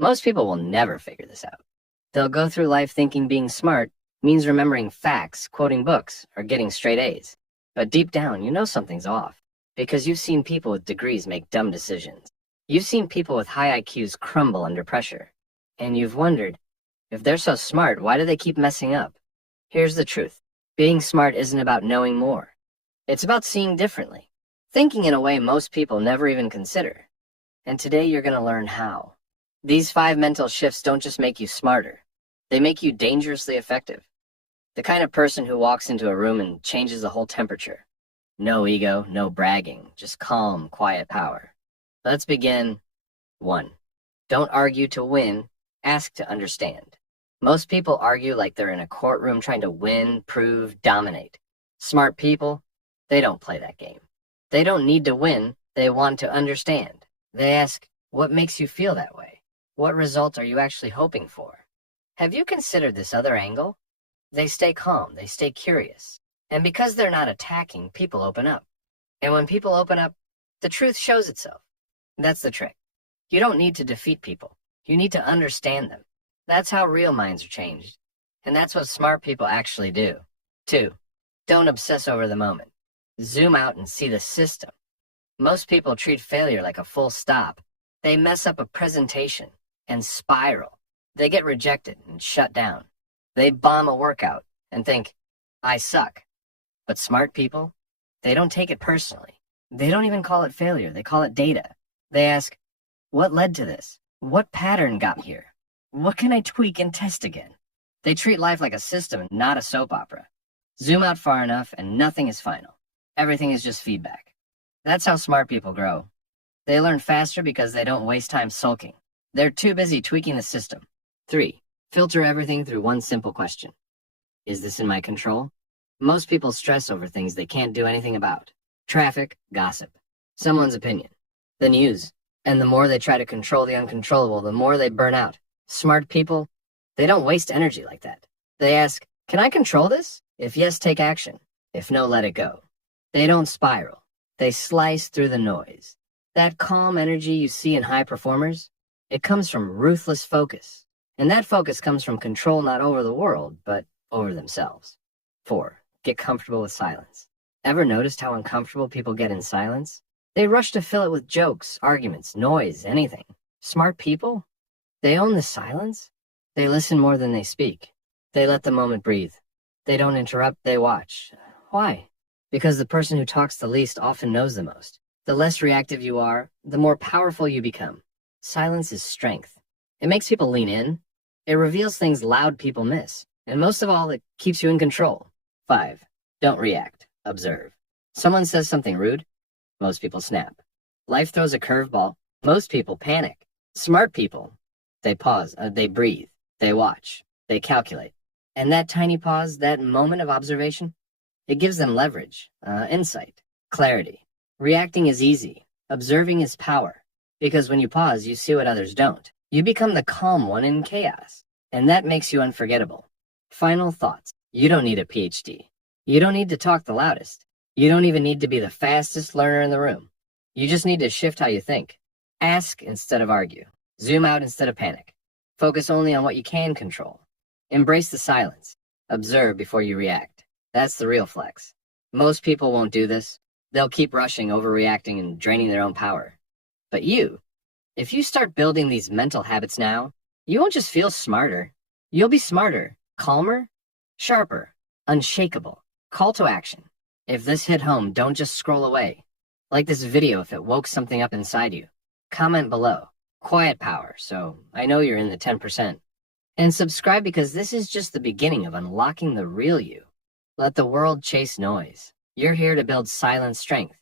Most people will never figure this out. They'll go through life thinking being smart means remembering facts, quoting books, or getting straight A's. But deep down, you know something's off, because you've seen people with degrees make dumb decisions. You've seen people with high IQs crumble under pressure. And you've wondered, if they're so smart, why do they keep messing up? Here's the truth. Being smart isn't about knowing more. It's about seeing differently, thinking in a way most people never even consider. And today you're going to learn how. These 5 mental shifts don't just make you smarter. They make you dangerously effective. The kind of person who walks into a room and changes the whole temperature. No ego, no bragging, just calm, quiet power. Let's begin. 1. Don't argue to win, ask to understand. Most people argue like they're in a courtroom trying to win, prove, dominate. Smart people, they don't play that game. They don't need to win, they want to understand. They ask, what makes you feel that way? What result are you actually hoping for? Have you considered this other angle? They stay calm, they stay curious. And because they're not attacking, people open up. And when people open up, the truth shows itself. That's the trick. You don't need to defeat people. You need to understand them. That's how real minds are changed. And that's what smart people actually do. 2. Don't obsess over the moment. Zoom out and see the system. Most people treat failure like a full stop. They mess up a presentation and spiral. They get rejected and shut down. They bomb a workout and think, I suck. But smart people, they don't take it personally. They don't even call it failure. They call it data. They ask, what led to this? What pattern got here? What can I tweak and test again? They treat life like a system, not a soap opera. Zoom out far enough and nothing is final. Everything is just feedback. That's how smart people grow. They learn faster because they don't waste time sulking. They're too busy tweaking the system. 3. Filter everything through one simple question. Is this in my control? Most people stress over things they can't do anything about. Traffic, gossip, someone's opinion, the news. And the more they try to control the uncontrollable, the more they burn out. Smart people, they don't waste energy like that. They ask, can I control this? If yes, take action. If no, let it go. They don't spiral. They slice through the noise. That calm energy you see in high performers, it comes from ruthless focus. And that focus comes from control not over the world, but over themselves. 4. Get comfortable with silence. Ever noticed how uncomfortable people get in silence? They rush to fill it with jokes, arguments, noise, anything. Smart people? They own the silence. They listen more than they speak. They let the moment breathe. They don't interrupt, they watch. Why? Because the person who talks the least often knows the most. The less reactive you are, the more powerful you become. Silence is strength. It makes people lean in. It reveals things loud people miss. And most of all, it keeps you in control. 5. Don't react. Observe. Someone says something rude. Most people snap. Life throws a curveball. Most people panic. Smart people, they pause, they breathe, they watch, they calculate. And that tiny pause, that moment of observation, it gives them leverage, insight, clarity. Reacting is easy. Observing is power. Because when you pause, you see what others don't. You become the calm one in chaos. And that makes you unforgettable. Final thoughts. You don't need a PhD. You don't need to talk the loudest. You don't even need to be the fastest learner in the room. You just need to shift how you think. Ask instead of argue. Zoom out instead of panic. Focus only on what you can control. Embrace the silence. Observe before you react. That's the real flex. Most people won't do this. They'll keep rushing, overreacting, and draining their own power. But if you start building these mental habits now, you won't just feel smarter. You'll be smarter, calmer, sharper, unshakable. Call to action. If this hit home, don't just scroll away. Like this video if it woke something up inside you. Comment below. Quiet power, so I know you're in the 10%. And subscribe because this is just the beginning of unlocking the real you. Let the world chase noise. You're here to build silent strength.